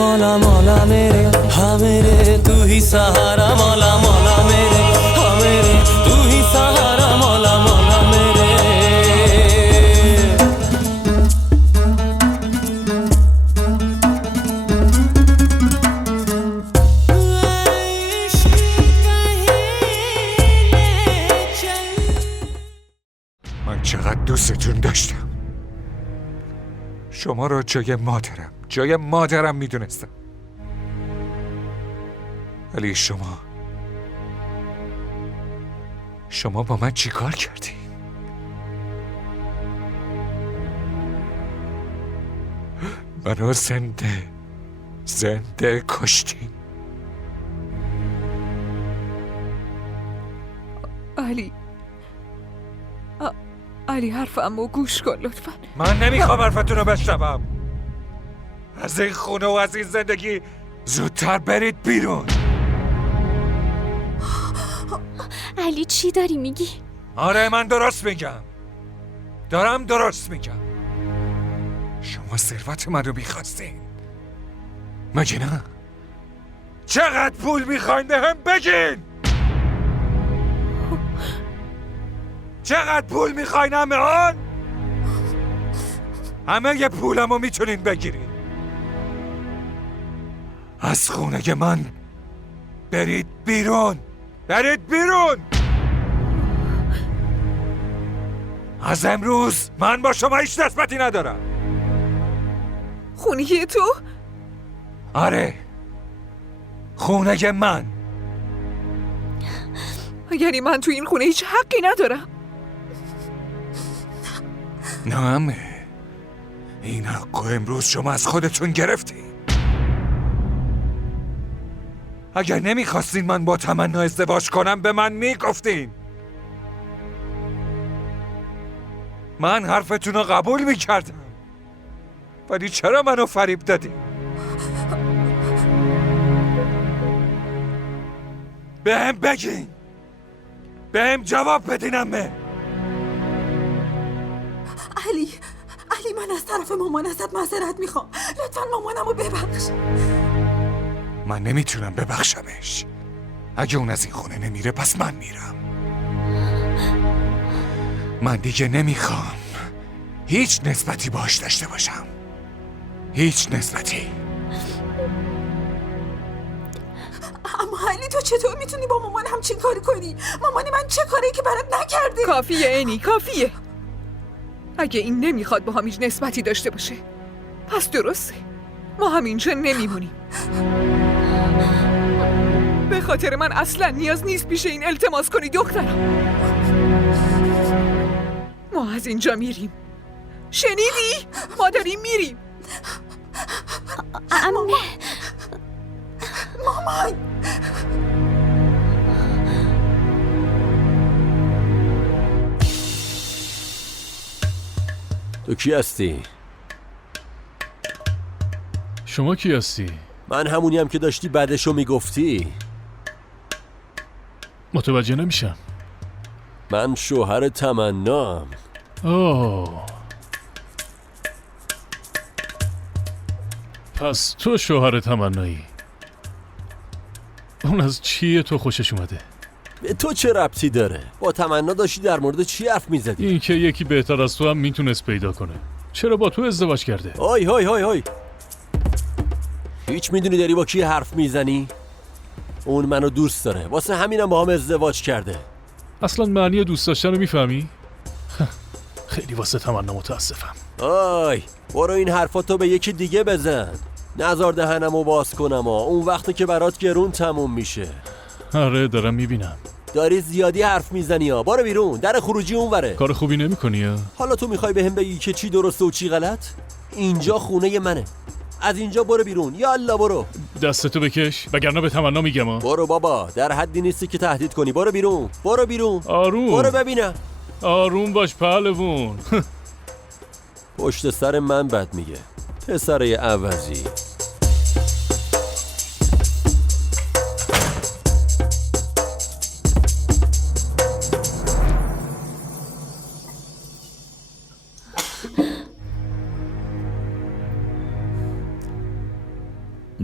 मौला मौला मेरे हाँ मेरे तू ही सहारा मौला मौला मेरे हाँ मेरे तू ही सहारा मौला मौला मेरे من چقدر دوستتون داشتم. شما را جای مادرم میدونستم. ولی شما با من چی کار کردی؟ منو زنده کشتی. علی حرفمو گوش کن لطفا. من نمیخوام حرفتون رو بشنوم. از این خونه و از این زندگی زودتر برید بیرون. علی چی داری میگی؟ آره من درست میگم. درست میگم. شما ثروت من رو میخواستین مگه نه؟ چقدر پول میخواین به هم بگین؟ چقدر پول میخواین همه آن؟ همه یه پولمو میتونین بگیرین. از خونه من برید بیرون. از امروز من با شما هیچ نسبتی ندارم. خونه تو؟ آره خونه من. یعنی من تو این خونه هیچ حقی ندارم؟ نه این حقو امروز شما از خودتون گرفتین. اگر نمیخواستین من با تمنا ازدواج کنم به من میگفتین. من حرفتون رو قبول میکردم. ولی چرا منو فریب دادین؟ بهم بگین. بهم جواب بدین عمه. علی من از طرف مامان ازت معذرت میخوام. لطفا مامانمو ببخش. من نمیتونم ببخشمش. اگه اون از این خونه نمیره پس من میرم. من دیگه نمیخوام هیچ نسبتی باش داشته باشم. هیچ نسبتی. اما علی تو چطور میتونی با مامان همچین کاری کنی؟ مامان من چه کاری که برات نکرده؟ کافیه اینی کافیه. اگه این نمیخواد با هم هیچ نسبتی داشته باشه پس درسته ما هم اینجا نمیمونیم. به خاطر من اصلا نیاز نیست پیش این التماس کنی دخترم. ما از اینجا میریم. شنیدی؟ ما داریم میریم. مامان تو کی هستی؟ شما کی هستی؟ من همونیم که داشتی بعدشو میگفتی. متوجه نمیشم. من شوهر تمنام. اوه پس تو شوهر تمنایی. اون از چیه تو خوشش اومده؟ به تو چه ربطی داره؟ با تمنا داشتی در مورد چی حرف میزدی؟ این که یکی بهتر از تو هم میتونست پیدا کنه. چرا با تو ازدواج کرده؟ های هیچ میدونی داری با کی حرف میزنی؟ اون منو دوست داره، واسه همینم با هم ازدواج کرده. اصلا معنی دوست داشتن رو میفهمی؟ خیلی واسه تمنا متاسفم. برو این حرفاتو به یکی دیگه بزن. نزار دهنمو باز کنم اون وقتی که برات گرون تموم میشه. آره دارم میبینم. داری زیادی حرف میزنی برو بیرون. در خروجی اونوره. کار خوبی نمی‌کنی. حالا تو میخوای بهم بگی که چی درسته و چی غلط؟ اینجا خونه منه. از اینجا برو بیرون. یالا برو. دستتو بکش وگرنه به تمنا میگم. برو بابا، در حدی نیستی که تهدید کنی. برو بیرون. آروم. برو ببینم. آروم باش پهلوون. پشت سر من بد میگه. پسره عوضی.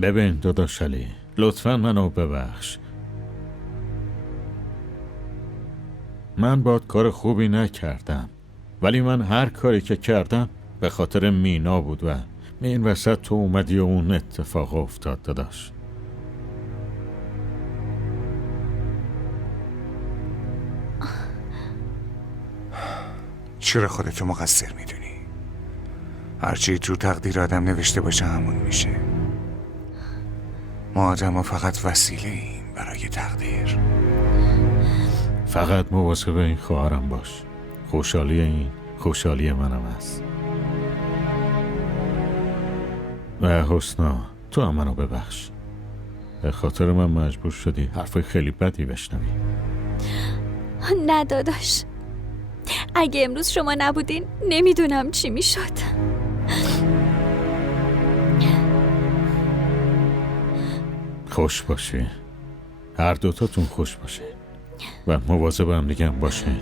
ببین داداش علی، لطفا منو ببخش. من باد کار خوبی نکردم، ولی من هر کاری که کردم به خاطر مینا بود و این وسط تو اومدی و اون اتفاق افتاد داداش. چرا خودتو مقصر میدونی؟ هرچی تو تقدیر آدم نوشته باشه همون میشه. ما آدم فقط وسیله ایم برای تقدیر. فقط مواظب این خواهرم باش. خوشحالی این خوشحالی منم هست. و حسنا، تو هم منو ببخش. به خاطر من مجبور شدی حرفای خیلی بدی بشنوی. نه داداش، اگه امروز شما نبودین نمیدونم چی میشد. خوش باشی، هر دوتاتون خوش باشی و مواظب هم دیگه باشین.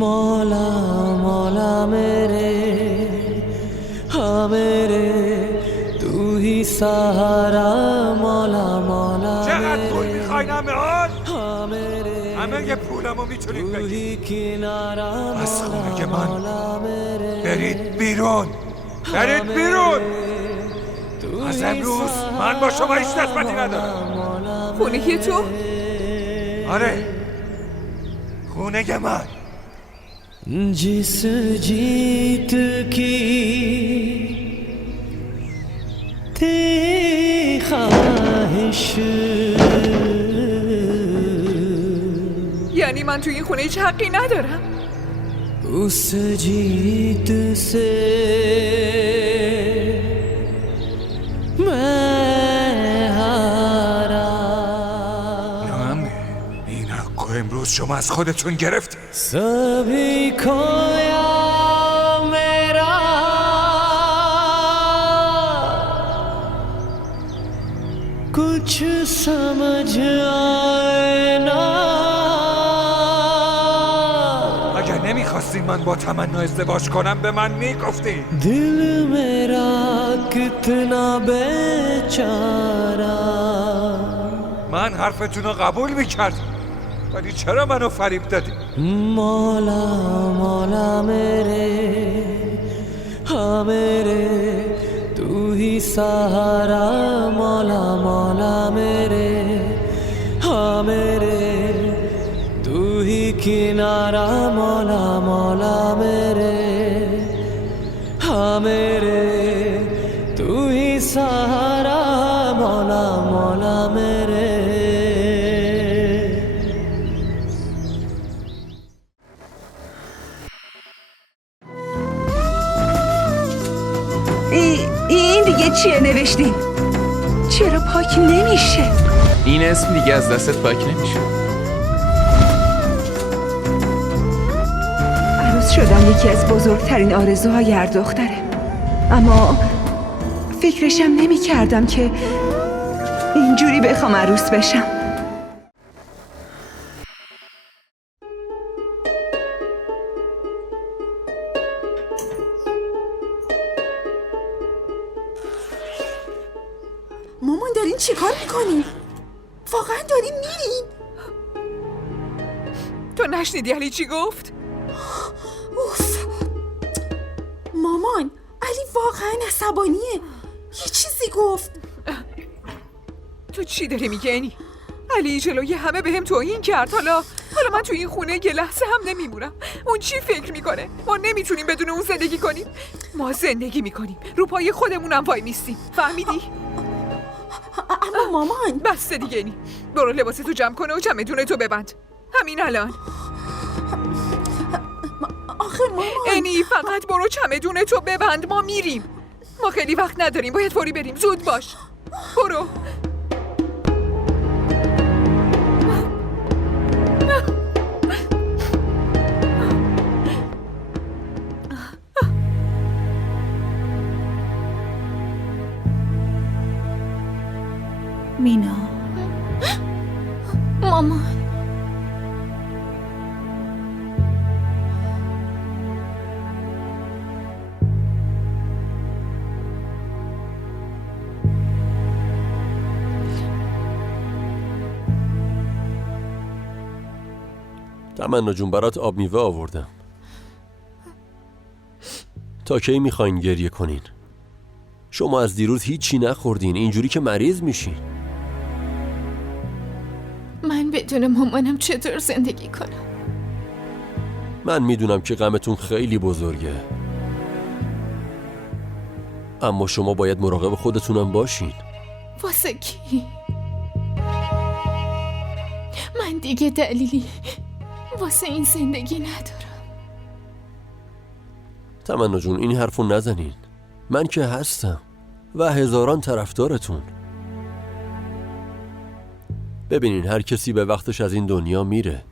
मौला मौला मेरे हाँ मेरे तू ही सहारा मौला मौला چقدر پول میخوای نمیان؟ हाँ मेरे همه یه پولمو میتونید तू بگید. ही किनारा از خونه من मौला मेरे برید بیرون، برید بیرون. از امروز من با شما هیچ نسبتی ندارم. خونه تو؟ آره، خونه من. जिस जीत की थी ख्वाहिश یعنی من توی این خونه هیچ حقی ندارم؟ उस जीत से मैं हारा نه، این حقو امروز شما از خودتون گرفتید. सभी खोया मेरा कुछ समझ आए ना اگر نمیخواستین من با تمنا ازدواج کنم به من میگفتین. दिल मेरा कितना बेचारा من حرفتون رو قبول میکردم، ولی چرا منو فریب دادی؟ मौला मौला मेरे हाँ मेरे तू ही सहारा मौला मौला मेरे हाँ मेरे तू ही किनारा मौला मौला मेरे हाँ मेरे तू ही सहारा मौला मौला मेरे این دیگه چیه نوشتی؟ چرا پاک نمیشه؟ این اسم دیگه از دستت پاک نمیشه. عروس شدم یکی از بزرگترین آرزوهای هر دختره، اما فکرشم نمی کردم که اینجوری بخوام عروس بشم. مامان دارین چی کار میکنین؟ واقعا دارین میرین؟ تو نشنیدی علی چی گفت؟ اوف. مامان، علی واقعا عصبانیه. یه چیزی گفت. تو چی داری میگی اینی؟ علی جلوی همه بهم توهین کرد. حالا من تو این خونه یه لحظه هم نمیمونم. اون چی فکر میکنه؟ ما نمیتونیم بدون اون زندگی کنیم. ما زندگی میکنیم، رو پای خودمونم وای میستیم. فهمیدی؟ اما مامان بس دیگه نی. برو لباستو جمع کنه و چمدونتو ببند همین الان. آخه مامان انی فقط برو چمدونتو ببند، ما میریم. ما خیلی وقت نداریم، باید فوری بریم. زود باش، برو. مینا مامان تمنا جون برات آب میوه آوردم. تا کی میخواین گریه کنین؟ شما از دیروز هیچی نخوردین، اینجوری که مریض میشین. من بدون مامانم چطور زندگی کنم؟ من میدونم که غمتون خیلی بزرگه، اما شما باید مراقب خودتونم باشین. واسه کی؟ من دیگه دلیلی واسه این زندگی ندارم. تمنا جون این حرفو نزنین. من که هستم و هزاران طرفدارتون. ببینین هر کسی به وقتش از این دنیا میره.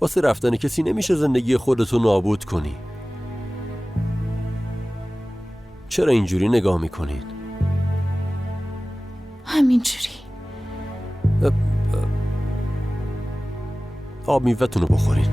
واسه رفتن کسی نمیشه زندگی خودتو نابود کنی. چرا اینجوری نگاه میکنین؟ همینجوری. آب میوه‌تون رو بخورین.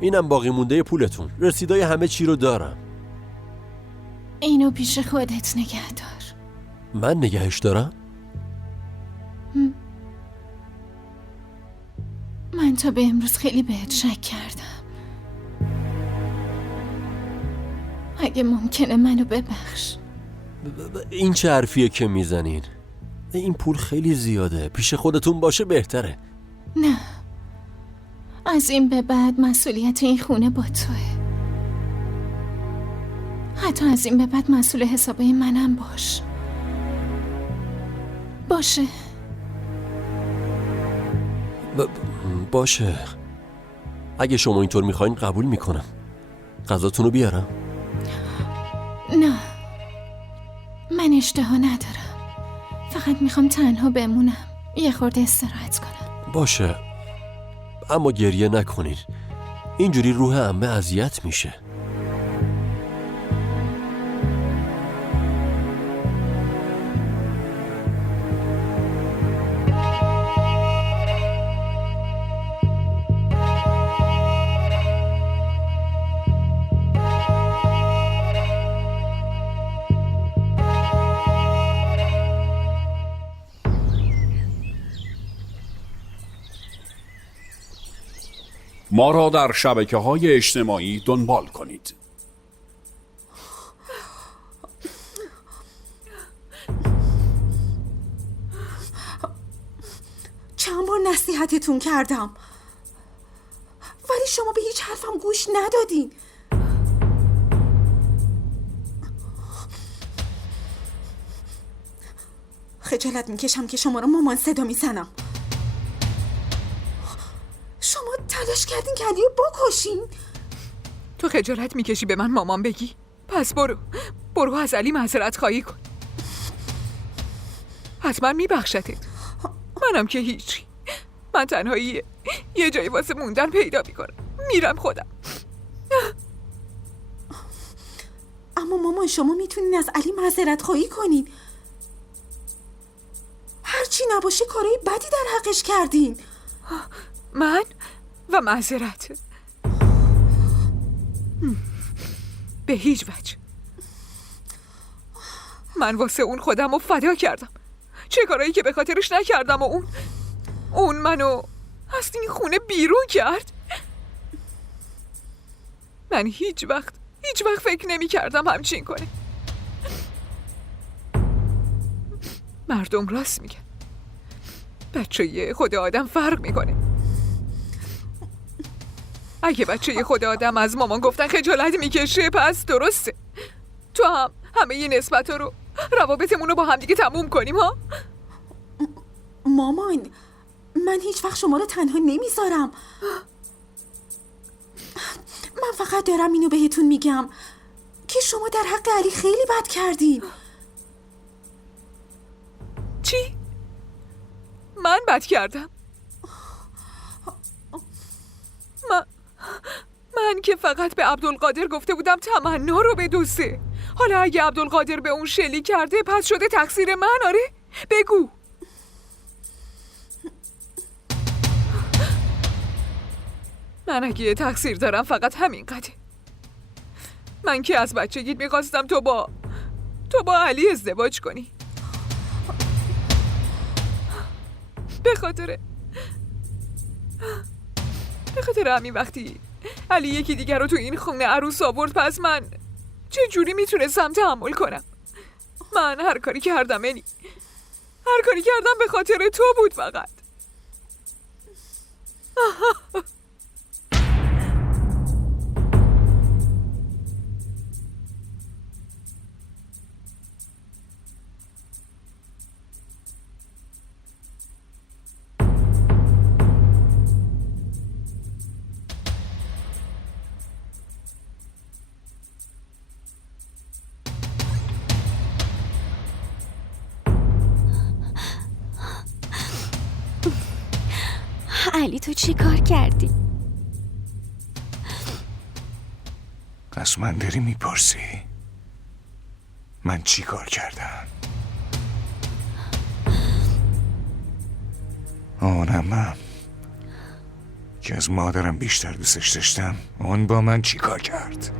اینم باقی مونده پولتون. رسیدای همه چی رو دارم. اینو پیش خودت نگه دار. من نگهش دارم؟ من تا به امروز خیلی بهت شک کردم. اگه ممکنه منو ببخش. این چه حرفیه که میزنین؟ این پول خیلی زیاده. پیش خودتون باشه بهتره. نه، از این به بعد مسئولیت این خونه با توه. حتی از این به بعد مسئول حسابای منم باش. باشه. باشه. اگه شما اینطور میخواین قبول میکنم. غذاتون رو بیارم؟ نه، من اشتها ندارم. فقط میخوام تنها بمونم، یه خورده استراحت کنم. باشه، اما گریه نکنین. اینجوری روح عمه اذیت میشه. ما را در شبکه‌های اجتماعی دنبال کنید. چند بار نصیحتتون کردم ولی شما به هیچ حرفم گوش ندادین. خجالت میکشم که شما رو مامان صدا میزنم. شما تلاش کردین که علیو بکشین. تو خجالت میکشی به من مامان بگی؟ پس برو از علی معذرت خواهی کن. حتما میبخشتت. منم که هیچی. من تنهایی یه جایی واسه موندن پیدا میکنم. میرم خودم. اما مامان شما میتونین از علی معذرت خواهی کنین. هرچی نباشه کارهای بدی در حقش کردین. من و معذرت به هیچ وجه. من واسه اون خودم رو فدا کردم. چه کارایی که به خاطرش نکردم و اون منو از این خونه بیرون کرد. من هیچ وقت فکر نمی کردم همچین کنه. مردم راست میگن، بچه خود آدم فرق میکنه. اگه بچه خود آدم از مامان گفتن خجالت میکشه پس درسته. تو هم همه این نسبت رو روابطمون رو با هم دیگه تموم کنیم ها؟ مامان، من هیچ وقت شما رو تنها نمیذارم. من فقط دارم اینو بهتون میگم که شما در حق علی خیلی بد کردین. چی؟ من بد کردم؟ من که فقط به عبدالقادر گفته بودم تمنا رو بدوزه. حالا اگه عبدالقادر به اون شلیک کرده پس شده تقصیر من؟ آره؟ بگو. من اگه تقصیر دارم فقط همین قدره. من که از بچگیت میخواستم تو با علی ازدواج کنی. به خاطر همین وقتی علی یکی دیگر رو تو این خونه عروس آورد پس من چه جوری میتونستم تحمل کنم؟ من هر کاری کردم به خاطر تو بود فقط. علی تو چی کار کردی؟ از من داری میپرسی؟ من چی کار کردم؟ آنم که از مادرم بیشتر دوستش داشتم، اون با من چی کار کرد؟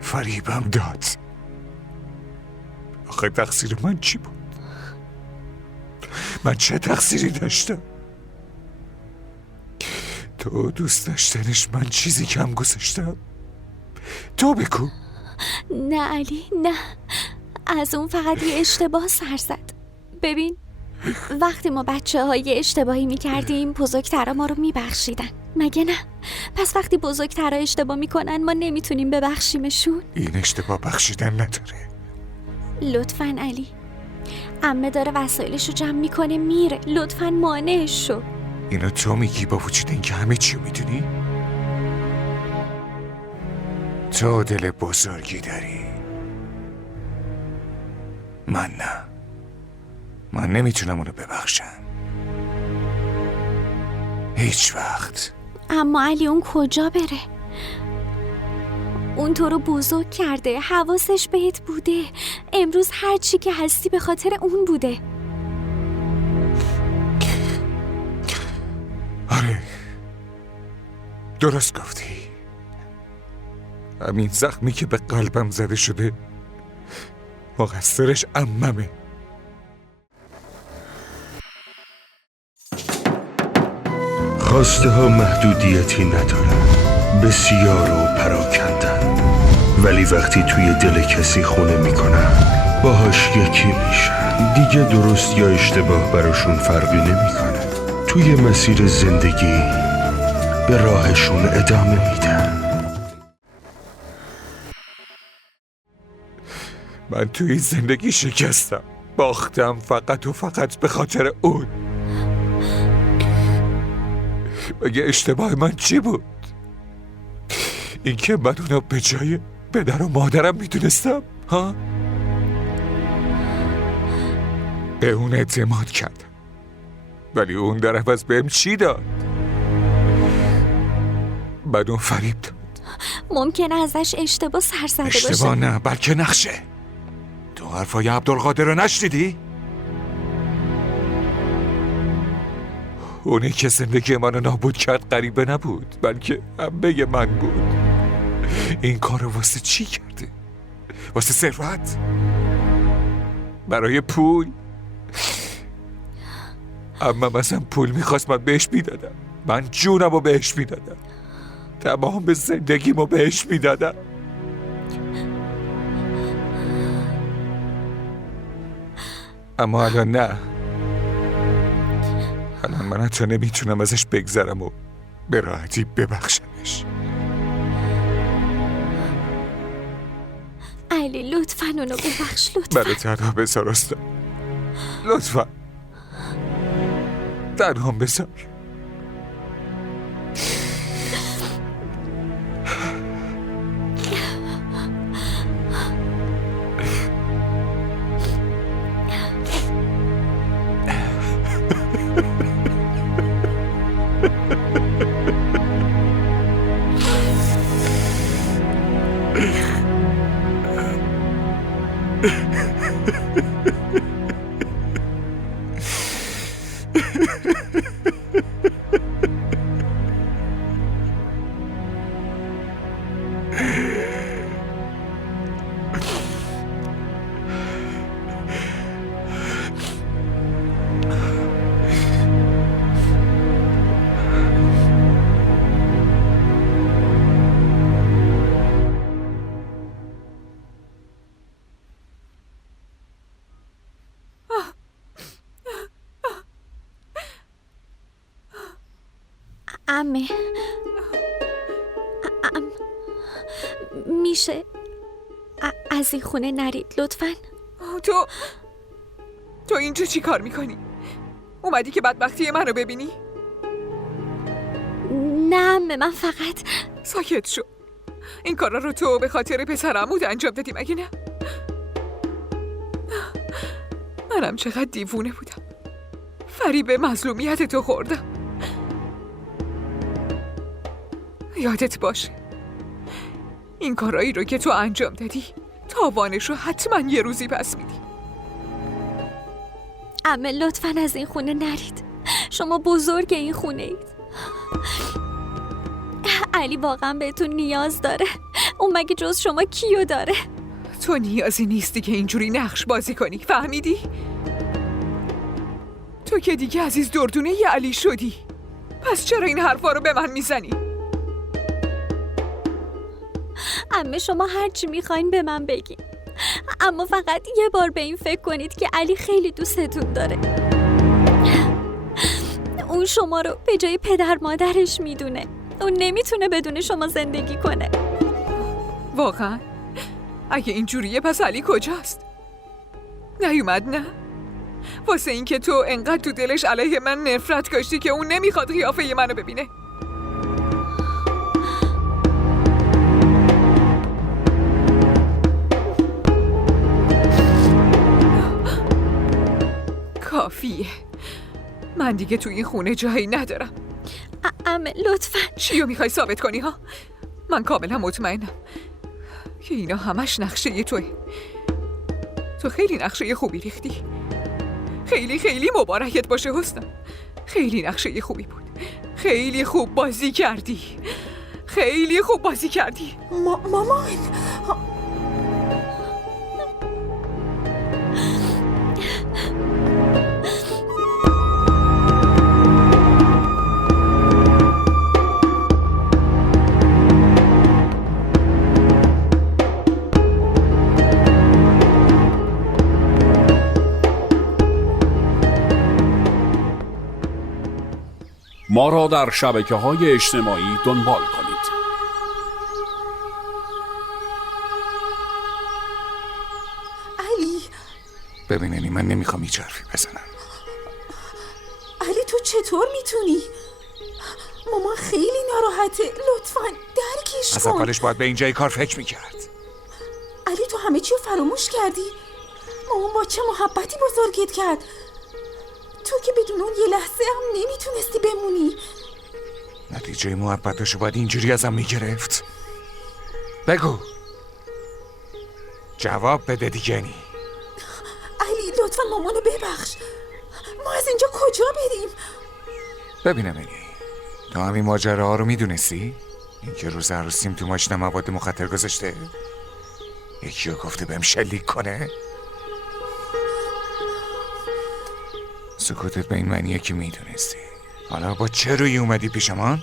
فریبم داد. آخه تقصیر من چی بود؟ من چه تقصیری داشتم؟ تو دوست داشتنش من چیزی کم گذاشتم؟ تو بگو. نه علی نه، از اون فقط یه اشتباه سر زد. ببین وقتی ما بچه های اشتباهی میکردیم بزرگترها ما رو میبخشیدن، مگه نه؟ پس وقتی بزرگترها اشتباه میکنن ما نمیتونیم ببخشیمشون؟ این اشتباه بخشیدن نداره. لطفاً علی، عمه داره وسایلشو جمع میکنه میره، لطفاً مانعش شو. اینو تو میگی با وجود اینکه همه چیو میدونی؟ تو دل بزرگی داری، من نه. من نمیتونم اونو ببخشم هیچ وقت. اما علی اون کجا بره؟ اون تو رو بزرگ کرده، حواسش بهت بوده، امروز هر چی که هستی به خاطر اون بوده. آره درست گفتی. همین زخمی که به قلبم زده شده مقصرش عممه. خواسته ها محدودیتی ندارن، بسیار و پراکندن، ولی وقتی توی دل کسی خونه میکنن باهاش یکی میشن. دیگه درست یا اشتباه براشون فرقی نمیکنه. توی مسیر زندگی به راهشون ادامه میدن. من توی زندگی شکستم، باختم فقط و فقط به خاطر اون. مگه اشتباه من چی بود؟ اینکه من اونو به جای پدر و مادرم میدونستم؟ ها؟ به اون اعتماد کردم، ولی اون در عوض بهم چی داد؟ من اون فریب داد. ممکنه ازش اشتباه سر زده باشه. اشتباه نه، بلکه نقشه. تو حرفای عبدالقادر رو نشنیدی؟ اونی که زندگی منو نابود کرد غریبه نبود، بلکه عمه من بود. این کارو واسه چی کرده؟ واسه ثروت؟ برای پول؟ عمم اصلا پول میخواست من بهش میدادم. من جونم رو بهش میدادم. تمام زندگیمو بهش میدادم. اما الان نه. الان من حتی نمیتونم ازش بگذرم و به راحتی ببخشمش. علی لطفاً اونو ببخش، لطفاً. منو تنها بذار استاد، لطفا تنها بذار. عمه میشه از این خونه نرید لطفاً؟ تو اینجا چی کار میکنی؟ اومدی که بدبختی منو ببینی؟ نه عمه، من فقط ساکت شو. این کارا رو تو به خاطر پسر عمود انجام دادی مگه نه؟ منم چقدر دیوونه بودم، فریب مظلومیت تو خوردم. یادت باشه این کارایی رو که تو انجام دادی تاوانش رو حتما یه روزی پس میدی. عمه لطفاً از این خونه نرید، شما بزرگ این خونه اید. علی واقعا بهتون نیاز داره، اون مگه جز شما کیو داره؟ تو نیازی نیستی که اینجوری نقش بازی کنی، فهمیدی؟ تو که دیگه عزیز دردونه ی علی شدی، پس چرا این حرفا رو به من میزنی؟ عمه شما هرچی میخواین به من بگین، اما فقط یه بار به این فکر کنید که علی خیلی دوستتون داره. اون شما رو به جای پدر مادرش میدونه، اون نمیتونه بدون شما زندگی کنه. واقعا؟ اگه اینجوریه پس علی کجاست؟ نیومد نه؟ واسه این که تو انقدر تو دلش علیه من نفرت کاشتی که اون نمیخواد قیافه منو ببینه. کافیه، من دیگه تو این خونه جایی ندارم. عمه لطفاً. چیو میخوای ثابت کنی ها؟ من کاملا مطمئنم که اینا همش نقشه توه. تو خیلی نقشه خوبی ریختی. خیلی خیلی مبارکت باشه حسنم. خیلی نقشه خوبی بود. خیلی خوب بازی کردی. خیلی خوب بازی کردی. مامان ما را در شبکه‌های اجتماعی دنبال کنید. علی ببیننی من نمیخوام هیچ حرفی بزنم. علی تو چطور میتونی؟ مامان خیلی ناراحته، لطفاً درکش کن. از اولش باید به اینجای کار فکر میکرد. علی تو همه چی رو فراموش کردی؟ مامان با چه محبتی بزرگت کرد، تو که بدون اون یه لحظه هم نمیتونستی بمونی. نتیجه محبتشو باید اینجوری ازم میگرفت. بگو، جواب بده دیگه. علی لطفا مامانو ببخش، ما از اینجا کجا بریم؟ ببینم تو همین ماجراها رو میدونستی؟ اینکه روز عروسیم تو ماشین مواد مخدر گذاشته، یکی رو گفته بهم شلیک کنه. سکوتت به این معنیه که میدونستی. حالا با چه روی اومدی پیش من؟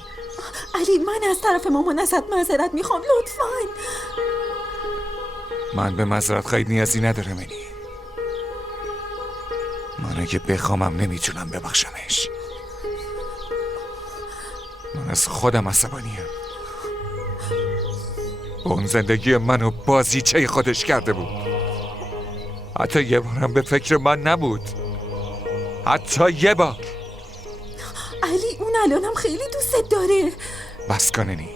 علی من از طرف مامان ازت معذرت میخوام لطفاً. من به معذرت خواهی نیازی ندارم منی. من اگه بخوامم نمیتونم ببخشمش. من از خودم عصبانیم. اون زندگی منو بازیچه خودش کرده بود. حتی یه بارم به فکر من نبود. حتی یه بار. علی اون الانم خیلی دوستت داره. بس کننی.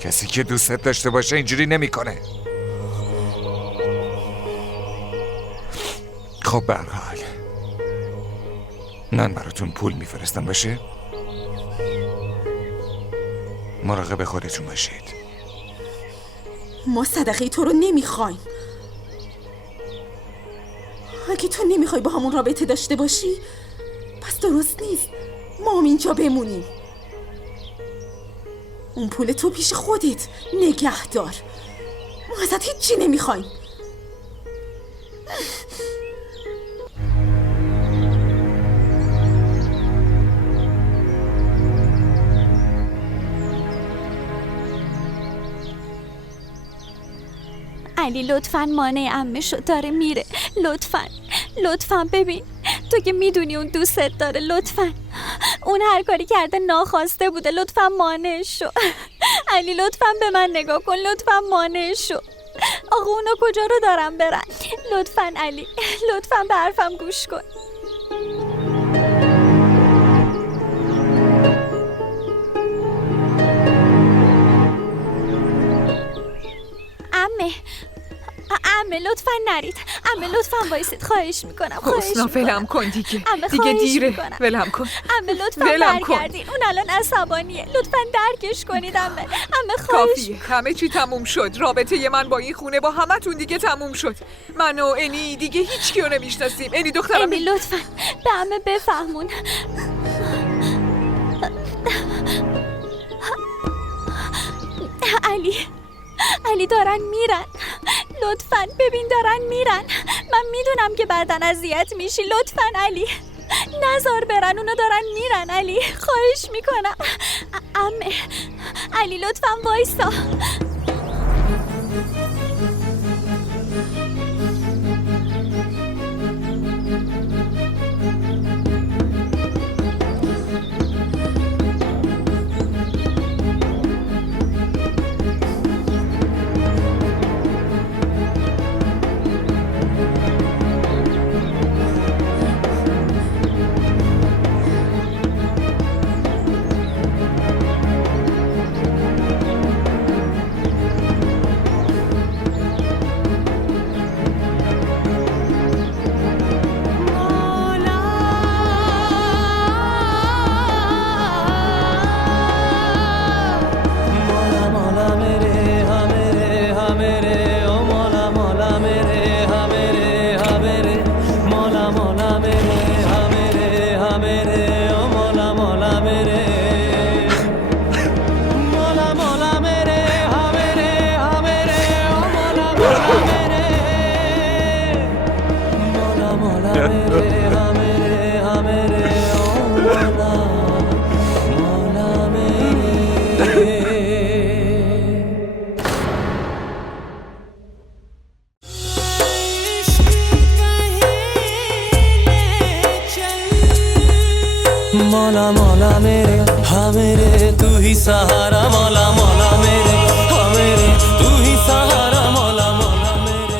کسی که دوستت داشته باشه اینجوری نمیکنه. خب به هر حال من براتون پول میفرستم باشه؟ مراقب خودتون باشید. ما صدقه تو رو نمیخوایم. اگه تو نمیخوای با همون رابطه داشته باشی پس درست نیست ما هم اینجا بمونیم. اون پول تو پیش خودت نگه دار. ما ازت هیچی نمیخوایم. علی لطفاً مانع عمه شد داره میره. لطفاً ببین تو که میدونی اون دوستت داره. لطفاً اون هر کاری کرده ناخواسته بوده. لطفاً مانع شو. علی لطفاً به من نگاه کن. لطفاً مانع شو. آقا اونا کجا رو دارن برن؟ لطفاً علی لطفاً به حرفم گوش کن. عمه لطفاً نرید. عمه لطفاً وایسید. خواهش میکنم. حسنا ولم کن دیگه دیره. ولم کن. عمه لطفاً برگردین. اون الان عصبانیه. لطفاً درکش کنید عمه. خواهش. کافیه. همه چی تموم شد. رابطه من با این خونه با همتون دیگه تموم شد. من و انی دیگه هیچ کیو نمیشناسیم. انی دخترم. انی لطفاً به عمه بفهمون. علی دارن میرن. لطفاً ببین دارن میرن. من میدونم که بعدن اذیت میشی. لطفاً علی نذار برن. اونا دارن میرن علی. خواهش میکنم. عمه علی لطفاً وایسا. मौला मौला मेरे हाँ मेरे तू ही सहारा मौला मौला मेरे हाँ मेरे तू ही सहारा मौला मौला मेरे.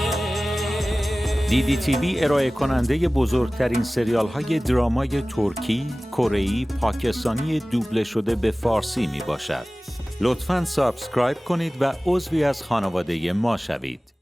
DDTV ارائه کننده بزرگترین سریال های درامای ترکی، کره‌ای، پاکستانی دوبله شده به فارسی می باشد. لطفاً سابسکرایب کنید و عضوی از خانواده ما شوید.